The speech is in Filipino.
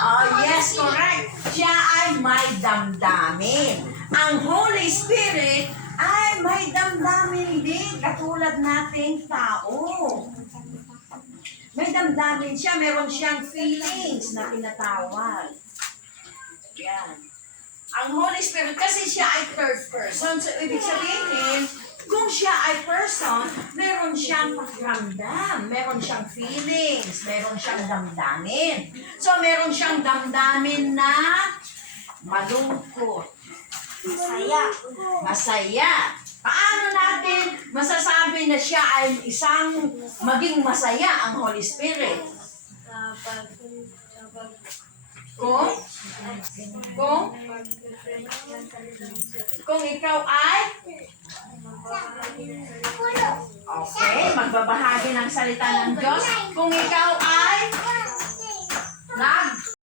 Oh, yes, correct. Siya ay may damdamin. Ang Holy Spirit ay may damdamin din, katulad nating tao. May damdamin siya, meron siyang feelings na tinatawag. Yan. Ang Holy Spirit, kasi siya ay third person, so ibig sabihin, kung siya ay person, meron siyang pakiramdam, meron siyang feelings, meron siyang damdamin. So, meron siyang damdamin na malungkot, masaya. Paano natin masasabi na siya ay isang maging masaya ang Holy Spirit? Kung ikaw ay okay, magbabahagi ng salita ng Diyos. Kung ikaw